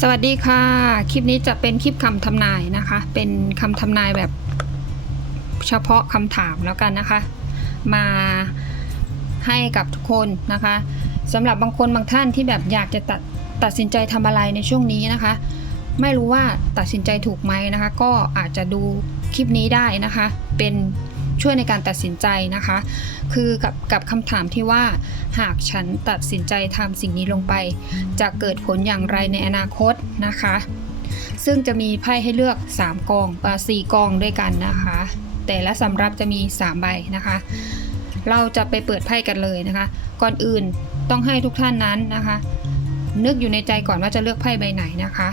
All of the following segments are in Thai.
สวัสดีค่ะ คลิปนี้จะเป็นคลิปคำทำนายนะคะ เป็นคำทำนายแบบเฉพาะคำถามแล้วกันนะคะ มาให้กับทุกคนนะคะสำหรับบางคนบางท่านที่แบบอยากจะตัดตัดสินใจทำอะไรในช่วงนี้นะคะ ไม่รู้ว่าตัดสินใจถูกไหมนะคะ ก็อาจจะดูคลิปนี้ได้นะคะ เป็น ช่วยในการตัดสินใจนะคะ คือกับกับคำถามที่ว่า หากฉันตัดสินใจทำสิ่งนี้ลงไป จะเกิดผลอย่างไรในอนาคตนะคะ ซึ่งจะมีไพ่ให้เลือก 3กองเอ่กองด้วยกันนะคะ แต่ละสำรับจะมี 3 ใบนะคะ เราจะไปเปิดไพ่กันเลยนะคะ ก่อนอื่นต้องให้ทุกท่านนั้นนะคะ นึกอยู่ในใจก่อนว่าจะเลือกไพ่ใบไหนนะคะ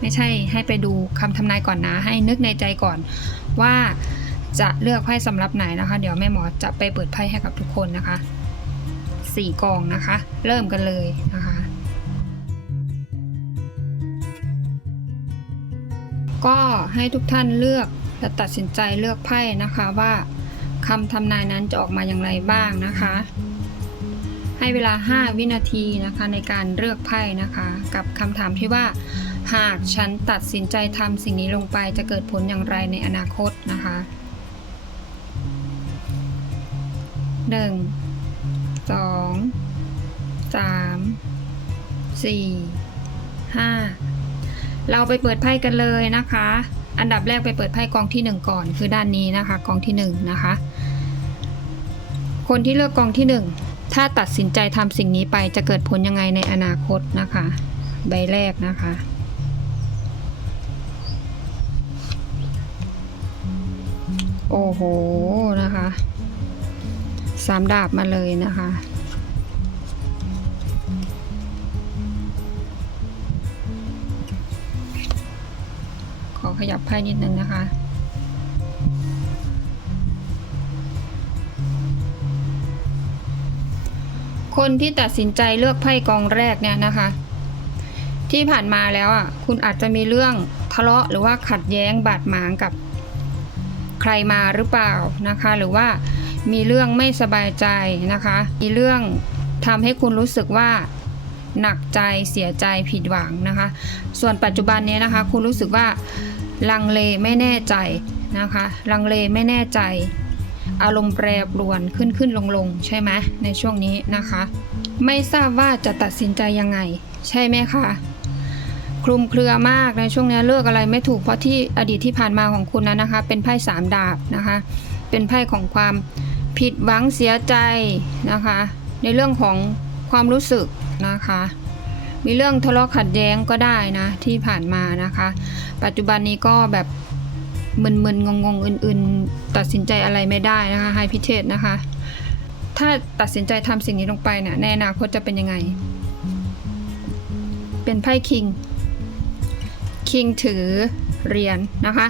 ไม่ใช่ให้ไปดูคำทำนายก่อนนะ ให้นึกในใจก่อนว่า จะเลือกไพ่สำรับไหนนะคะ เดี๋ยวแม่หมอจะไปเปิดไพ่ให้กับทุกคนนะคะสี่กองนะคะ เริ่มกันเลยนะคะ ก็ให้ทุกท่านเลือกและตัดสินใจเลือกไพ่นะคะว่าคำทำนายนั้นจะออกมาอย่างไรบ้างนะคะ ให้เวลา 5 วินาทีนะคะในการเลือกไพ่นะคะ กับคำถามที่ว่า หากฉันตัดสินใจทำสิ่งนี้ลงไปจะเกิดผลอย่างไรในอนาคตนะคะ 1 2 3 4 5เราไปเปิดไพ่กันเลยนะคะ อันดับแรกไปเปิดไพ่กองที่1ก่อน คือด้านนี้นะคะกองที่1นะคะ คนที่เลือกกองที่1ถ้าตัดสินใจทำสิ่งนี้ไปจะเกิดผลยังไงในอนาคตนะคะ ใบแรกนะคะโอ้โห นะคะ สามดาบมาเลยนะคะ ขอขยับไพ่นิดนึงนะคะคนที่ตัดสินใจเลือกไพ่กองแรกเนี่ยนะคะ ที่ผ่านมาแล้วอะคุณอาจจะมีเรื่องทะเลาะหรือว่าขัดแย้งบาดหมางกับใครมาหรือเปล่านะคะ หรือว่า มีเรื่องไม่สบายใจนะคะ มีเรื่องทำให้คุณรู้สึกว่าหนักใจเสียใจผิดหวังนะคะ ส่วนปัจจุบันนี้นะคะ คุณรู้สึกว่าลังเลไม่แน่ใจนะคะ ลังเลไม่แน่ใจ อารมณ์แปรปรวนขึ้นขึ้นลงลงใช่ไหมในช่วงนี้นะคะ ไม่ทราบว่าจะตัดสินใจยังไง ใช่ไหมคะคลุมเครือมากในช่วงนี้เลือกอะไรไม่ถูกเพราะที่อดีตที่ผ่านมาของคุณนั้นนะคะ เป็นไพ่สามดาบนะคะ เป็นไพ่ของความ ผิดหวังเสียใจนะคะ ในเรื่องของความรู้สึกนะคะ มีเรื่องทะเลาะขัดแย้งก็ได้นะที่ผ่านมานะคะ ปัจจุบันนี้ก็แบบมึนๆงงๆอื่น ๆ ตัดสินใจอะไรไม่ได้นะคะไฮพิเทศนะคะ ถ้าตัดสินใจทำสิ่งนี้ลงไปเนี่ยในอนาคตจะเป็นยังไง เป็นไพ่คิงคิงถือเหรียญนะคะ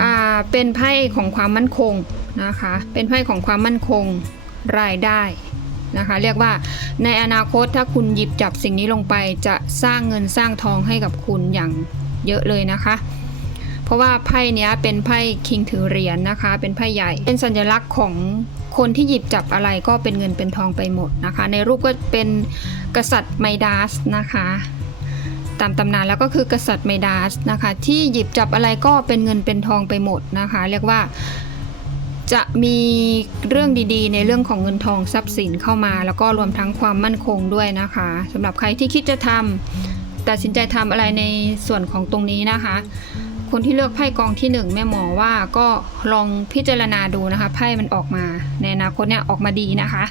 อ่า เป็นไพ่ของความมั่นคง นะคะ เป็นไพ่ของความมั่นคงรายได้นะคะ เรียกว่าในอนาคตถ้าคุณหยิบจับสิ่งนี้ลงไปจะสร้างเงินสร้างทองให้กับคุณอย่างเยอะเลยนะคะ เพราะว่าไพ่นี้เป็นไพ่คิงถือเหรียญนะคะ เป็นไพ่ใหญ่ เป็นสัญลักษณ์ของคนที่หยิบจับอะไรก็เป็นเงินเป็นทองไปหมดนะคะ ในรูปก็เป็นกษัตริย์ไมดาสนะคะตามตำนานแล้วก็คือกษัตริย์ไมดาสนะคะ ที่หยิบจับอะไรก็เป็นเงินเป็นทองไปหมดนะคะ เรียกว่า จะมีเรื่องดีๆ ในเรื่องของเงินทองทรัพย์สินเข้ามา แล้วก็รวมทั้งความมั่นคงด้วยนะคะสำหรับใครที่คิดจะทำตัดสินใจทำอะไรในส่วนของตรงนี้นะคะ คนที่เลือกไพ่กองที่หนึ่งแม่หมอว่าก็ลองพิจารณาดูนะคะไพ่มันออกมา ในอนาคตเนี่ยออกมาดีนะคะ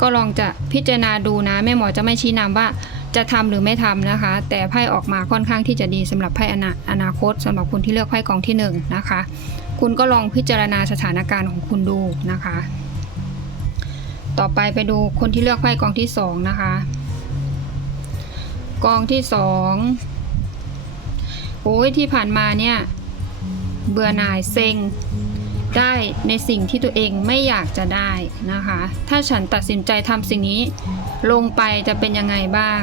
ก็ลองจะพิจารณาดูนะแม่หมอจะไม่ชี้นำว่าจะทำหรือไม่ทำนะคะ แต่ไพ่ออกมาค่อนข้างที่จะดีสำหรับไพ่อนาอนาคตสำหรับคนที่เลือกไพ่กองที่หนึ่งนะคะ คุณก็ลองพิจารณาสถานการณ์ของคุณดูนะคะ ต่อไปไปดูคนที่เลือกไพ่กองที่สองนะคะ กองที่สองโอ้ยที่ผ่านมาเนี่ย เบื่อหน่ายเซ็งได้ในสิ่งที่ตัวเองไม่อยากจะได้นะคะ ถ้าฉันตัดสินใจทำสิ่งนี้ลงไปจะเป็นยังไงบ้าง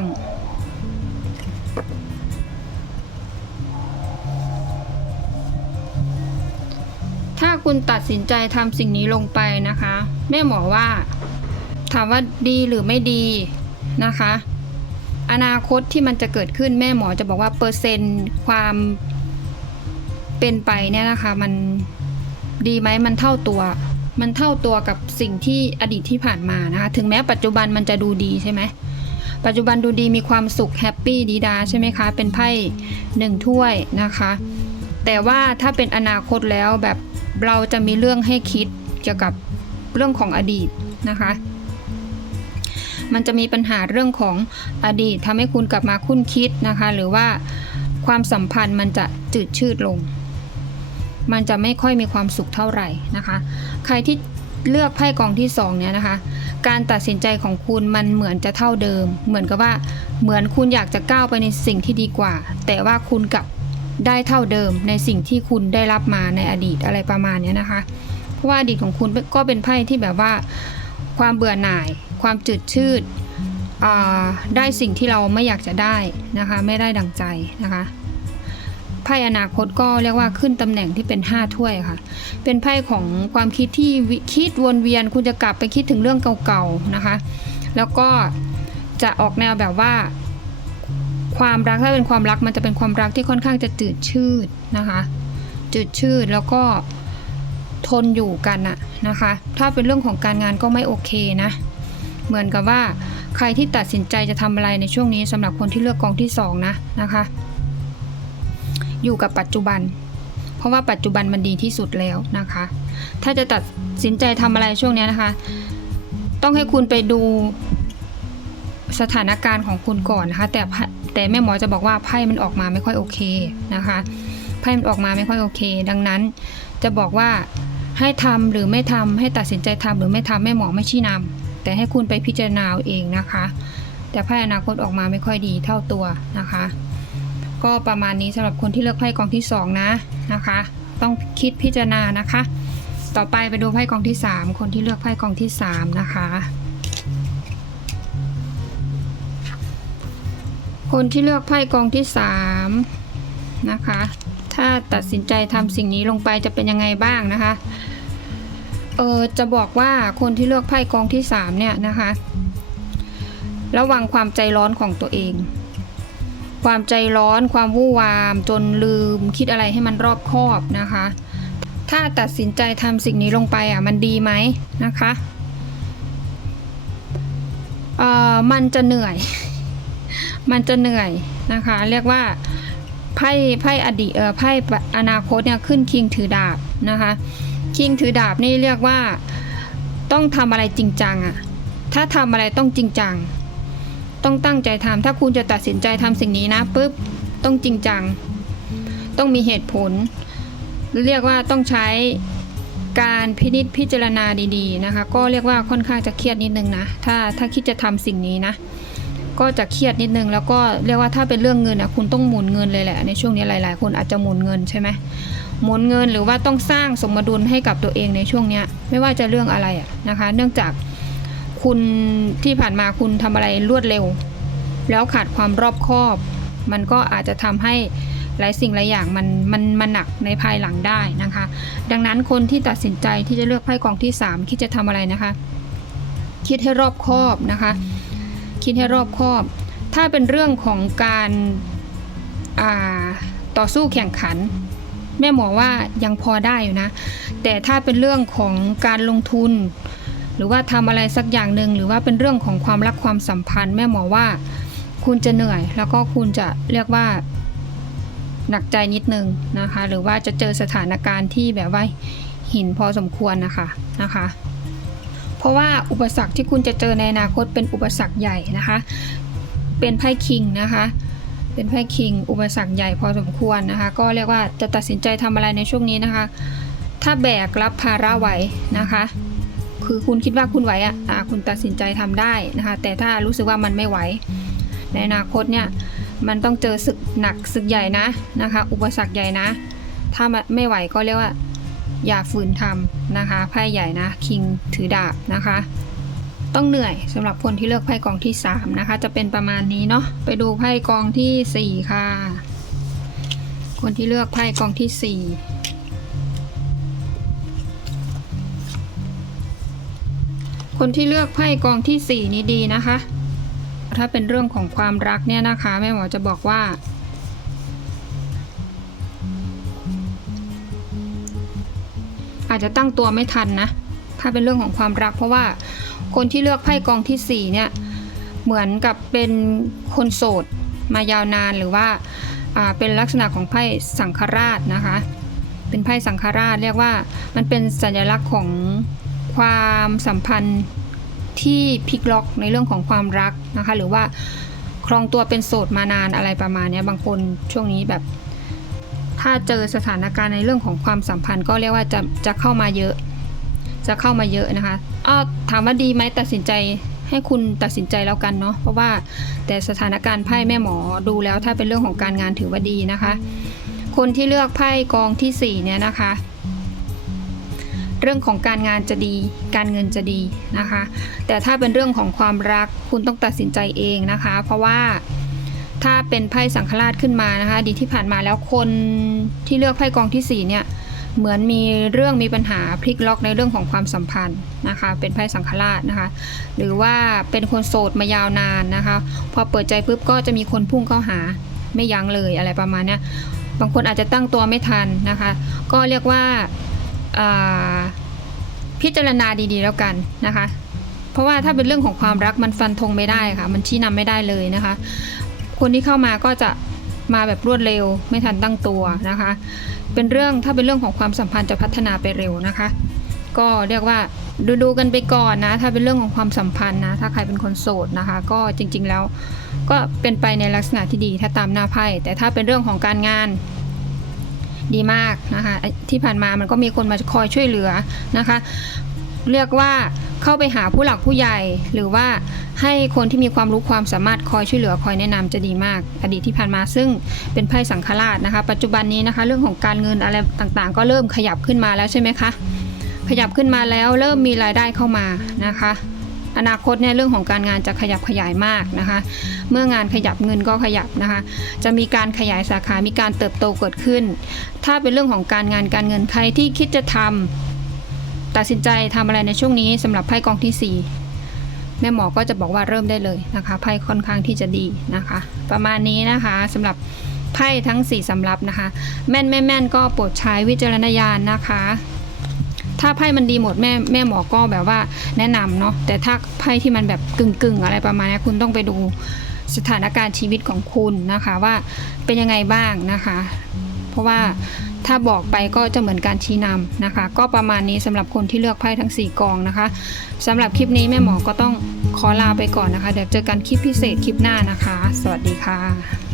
คุณตัดสินใจทำสิ่งนี้ลงไปนะคะ แม่หมอว่า ถามว่าดีหรือไม่ดีนะคะ อนาคตที่มันจะเกิดขึ้นแม่หมอจะบอกว่าเปอร์เซ็นต์ความเป็นไปเนี่ยนะคะ มันดีไหมมันเท่าตัว มันเท่าตัวกับสิ่งที่อดีตที่ผ่านมานะคะถึงแม้ปัจจุบันมันจะดูดีใช่ไหมปัจจุบันดูดีมีความสุขแฮปปี้ดีดาใช่ไหมคะ เป็นไพ่หนึ่งถ้วยนะคะ แต่ว่าถ้าเป็นอนาคตแล้วแบบ เราจะมีเรื่องให้คิดเกี่ยวกับเรื่องของอดีตนะคะ มันจะมีปัญหาเรื่องของอดีตทำให้คุณกลับมาคุ้นคิดนะคะ หรือว่าความสัมพันธ์มันจะจืดชืดลง มันจะไม่ค่อยมีความสุขเท่าไหร่นะคะ ใครที่เลือกไพ่กองที่สองเนี่ยนะคะ การตัดสินใจของคุณมันเหมือนจะเท่าเดิม เหมือนกับว่า เหมือนคุณอยากจะก้าวไปในสิ่งที่ดีกว่า แต่ว่าคุณกลับ ได้เท่าเดิมในสิ่งที่คุณได้รับมาในอดีตอะไรประมาณนี้นะคะ เพราะว่าอดีตของคุณก็เป็นไพ่ที่แบบว่าความเบื่อหน่าย ความจืดชืดได้สิ่งที่เราไม่อยากจะได้นะคะ ไม่ได้ดังใจนะคะไพ่อนาคตก็เรียกว่าขึ้นตำแหน่งที่เป็น 5 ถ้วยค่ะ เป็นไพ่ของความคิดที่คิดวนเวียน คุณจะกลับไปคิดถึงเรื่องเก่าๆนะคะ แล้วก็จะออกแนวแบบว่า ความรักถ้าเป็นความรักมันจะเป็นความรักที่ค่อนข้างจะจืดชืดนะคะ จืดชืดแล้วก็ทนอยู่กันอะนะคะ ถ้าเป็นเรื่องของการงานก็ไม่โอเคนะ เหมือนกับว่าใครที่ตัดสินใจจะทำอะไรในช่วงนี้สำหรับคนที่เลือกกองที่สองนะนะคะ อยู่กับปัจจุบัน เพราะว่าปัจจุบันมันดีที่สุดแล้วนะคะ ถ้าจะตัดสินใจทำอะไรช่วงนี้นะคะ ต้องให้คุณไปดูสถานการณ์ของคุณก่อนนะคะ แต่ไพ่ แต่แม่หมอจะบอกว่าไพ่มันออกมาไม่ค่อยโอเคนะคะไพ่มันออกมาไม่ค่อยโอเค ดังนั้นจะบอกว่าให้ทำหรือไม่ทำให้ตัดสินใจทำหรือไม่ทำแม่หมอไม่ชี้นำแต่ให้คุณไปพิจารณาเองนะคะ แต่ไพ่อนาคตออกมาไม่ค่อยดีเท่าตัวนะคะ ก็ประมาณนี้สำหรับคนที่เลือกไพ่กองที่สองนะนะคะ ต้องคิดพิจารณานะคะ ต่อไปไปดูไพ่กองที่สามคนที่เลือกไพ่กองที่สามนะคะ คนที่เลือกไพ่กองที่สามนะคะ ถ้าตัดสินใจทำสิ่งนี้ลงไปจะเป็นยังไงบ้างนะคะ เออจะบอกว่าคนที่เลือกไพ่กองที่สามเนี่ยนะคะ ระวังความใจร้อนของตัวเอง ความใจร้อนความวู่วาม จนลืมคิดอะไรให้มันรอบคอบนะคะ ถ้าตัดสินใจทำสิ่งนี้ลงไปอะมันดีไหมนะคะ เออมันจะเหนื่อย มันจะเหนื่อยนะคะ เรียกว่าไพ่ไพ่อดีตเออไพ่อนาคตเนี่ยขึ้นคิงถือดาบนะคะคิงถือดาบนี่เรียกว่าต้องทำอะไรจริงจังอะถ้าทำอะไรต้องจริงจัง ต้องตั้งใจทำถ้าคุณจะตัดสินใจทำสิ่งนี้นะปุ๊บต้องจริงจัง ต้องมีเหตุผล เรียกว่าต้องใช้การพินิจพิจารณาดีๆนะคะ ก็เรียกว่าค่อนข้างจะเครียดนิดนึงนะ ถ้าถ้าคิดจะทำสิ่งนี้นะ ก็จะเครียดนิดนึงแล้วก็เรียกว่าถ้าเป็นเรื่องเงินอะคุณต้องหมุนเงินเลยแหละในช่วงนี้หลาย ๆ คนอาจจะหมุนเงินใช่ไหมหมุนเงินหรือว่าต้องสร้างสมดุลให้กับตัวเองในช่วงนี้ไม่ว่าจะเรื่องอะไรอะนะคะ เนื่องจากคุณที่ผ่านมาคุณทำอะไรรวดเร็ว แล้วขาดความรอบคอบ มันก็อาจจะทำให้หลายสิ่งหลายอย่างมันมันมันหนักในภายหลังได้นะคะ ดังนั้นคนที่ตัดสินใจที่จะเลือกไพ่กองที่ 3 คิดจะทำอะไรนะคะ คิดให้รอบคอบนะคะ คิดให้รอบคอบ ถ้าเป็นเรื่องของการาต่อสู้แข่งขัน แม่หมอว่ายังพอได้อยู่นะ แต่ถ้าเป็นเรื่องของการลงทุน หรือว่าทำอะไรสักอย่างหนึ่งหรือว่าเป็นเรื่องของความรักความสัมพันธ์ แม่หมอว่าคุณจะเหนื่อย แล้วก็คุณจะเรียกว่าหนักใจนิดนึงนะคะ หรือว่าจะเจอสถานการณ์ที่แบบว่าหินพอสมควรนะคะนะคะ ราะว่าอุปสรรคที่คุณจะเจอในอนาคตเป็นอุปสรรคใหญ่นะคะ เป็นไพ่คิงนะคะ เป็นไพ่คิง อุปสรรคใหญ่พอสมควรนะคะ ก็เรียกว่าจะตัดสินใจทำอะไรในช่วงนี้นะคะ ถ้าแบกรับภาระไหวนะคะ คือคุณคิดว่าคุณไหวอะคุณตัดสินใจทำได้นะคะ แต่ถ้ารู้สึกว่ามันไม่ไหว ในอนาคตเนี่ยมันต้องเจอศึกหนักศึกใหญ่นะนะคะ อุปสรรคใหญ่นะ ถ้าไม่ไหวก็เรียกว่า อย่าฝืนทำนะคะไพ่ใหญ่นะคิงถือดาบนะคะ ต้องเหนื่อยสำหรับคนที่เลือกไพ่กองที่3นะคะจะเป็นประมาณนี้เนาะไปดูไพ่กองทีสี่4ค่ะ คนที่เลือกไพ่กองที่4คนที่เลือกไพ่กองที่ 4 นี้ดีนะคะ ถ้าเป็นเรื่องของความรักเนี่ยนะคะแม่หมอจะบอกว่า อาจจะตั้งตัวไม่ทันนะ ถ้าเป็นเรื่องของความรัก เพราะว่าคนที่เลือกไพ่กองที่สี่เนี่ย เหมือนกับเป็นคนโสดมายาวนานหรือว่าเป็นลักษณะของไพ่สังฆราชนะคะ เป็นไพ่สังฆราชเรียกว่ามันเป็นสัญลักษณ์ของความสัมพันธ์ที่พลิกล็อกในเรื่องของความรักนะคะ หรือว่าครองตัวเป็นโสดมานานอะไรประมาณนี้บางคนช่วงนี้แบบ ถ้าเจอสถานการณ์ในเรื่องของความสัมพันธ์ ก็เรียกว่าจะจะเข้ามาเยอะ จะเข้ามาเยอะนะคะอ้าถามว่าดีไหมตัดสินใจให้คุณตัดสินใจแล้วกันเนาะเพราะว่าแต่สถานการณ์ไพ่แม่หมอดูแล้วถ้าเป็นเรื่องของการงานถือว่าดีนะคะ คนที่เลือกไพ่กองที่สี่เนี่ยนะคะ เรื่องของการงานจะดี การเงินจะดีนะคะ แต่ถ้าเป็นเรื่องของความรักคุณต้องตัดสินใจเองนะคะ เพราะว่า ถ้าเป็นไพ่สังฆราชขึ้นมานะคะดีที่ผ่านมาแล้วคนที่เลือกไพ่กองที่สี่เนี่ยเหมือนมีเรื่องมีปัญหาพลิกล็อกในเรื่องของความสัมพันธ์นะคะเป็นไพ่สังฆราชนะคะ หรือว่าเป็นคนโสดมายาวนานนะคะ พอเปิดใจปุ๊บก็จะมีคนพุ่งเข้าหาไม่ยั้งเลยอะไรประมาณนี้บางคนอาจจะตั้งตัวไม่ทันนะคะ ก็เรียกว่าอ่าพิจารณาดีๆแล้วกันนะคะ เพราะว่าถ้าเป็นเรื่องของความรักมันฟันธงไม่ได้ค่ะ มันชี้นำไม่ได้เลยนะคะ คนที่เข้ามาก็จะมาแบบรวดเร็ว ไม่ทันตั้งตัวนะคะ เป็นเรื่องถ้าเป็นเรื่องของความสัมพันธ์จะพัฒนาไปเร็วนะคะ ก็เรียกว่าดูดูกันไปก่อนนะ ถ้าเป็นเรื่องของความสัมพันธ์นะ ถ้าใครเป็นคนโสดนะคะ ก็จริง ๆแล้วก็เป็นไปในลักษณะที่ดีถ้าตามหน้าไพ่แต่ถ้าเป็นเรื่องของการงานดีมากนะคะที่ผ่านมามันก็มีคนมาคอยช่วยเหลือนะคะ เรียกว่าเข้าไปหาผู้หลักผู้ใหญ่ หรือว่าให้คนที่มีความรู้ความสามารถคอยช่วยเหลือคอยแนะนำจะดีมาก อดีตที่ผ่านมาซึ่งเป็นไพ่สังฆราชนะคะ ปัจจุบันนี้นะคะ เรื่องของการเงินอะไรต่างๆ ก็เริ่มขยับขึ้นมาแล้วใช่ไหมคะขยับขึ้นมาแล้วเริ่มมีรายได้เข้ามานะคะ อนาคตเนี่ยเรื่องของการงานจะขยับขยายมากนะคะ เมื่องานขยับเงินก็ขยับนะคะ จะมีการขยายสาขา มีการเติบโตเกิดขึ้น ถ้าเป็นเรื่องของการงานการเงินใครที่คิดจะทำ ตัดสินใจทำอะไรในช่วงนี้สำหรับไพ่กองที่ 4 แม่หมอก็จะบอกว่าเริ่มได้เลยนะคะไพ่ค่อนข้างที่จะดีนะคะ ประมาณนี้นะคะสำหรับไพ่ทั้ง 4สำรับนะคะ แม่นไม่แม่นก็โปรดใช้วิจารณญาณนะคะ ถ้าไพ่มันดีหมดแม่แม่หมอก็แบบว่าแนะนำเนาะแต่ถ้าไพ่ที่มันแบบกึ่งกึ่งๆอะไรประมาณนี้คุณต้องไปดูสถานการณ์ชีวิตของคุณนะคะว่าเป็นยังไงบ้างนะคะ เพราะว่าถ้าบอกไปก็จะเหมือนการชี้นำนะคะ ก็ประมาณนี้สำหรับคนที่เลือกไพ่ทั้ง 4 กองนะคะสำหรับคลิปนี้แม่หมอก็ต้องขอลาไปก่อนนะคะ เดี๋ยวเจอกันคลิปพิเศษคลิปหน้านะคะ สวัสดีค่ะ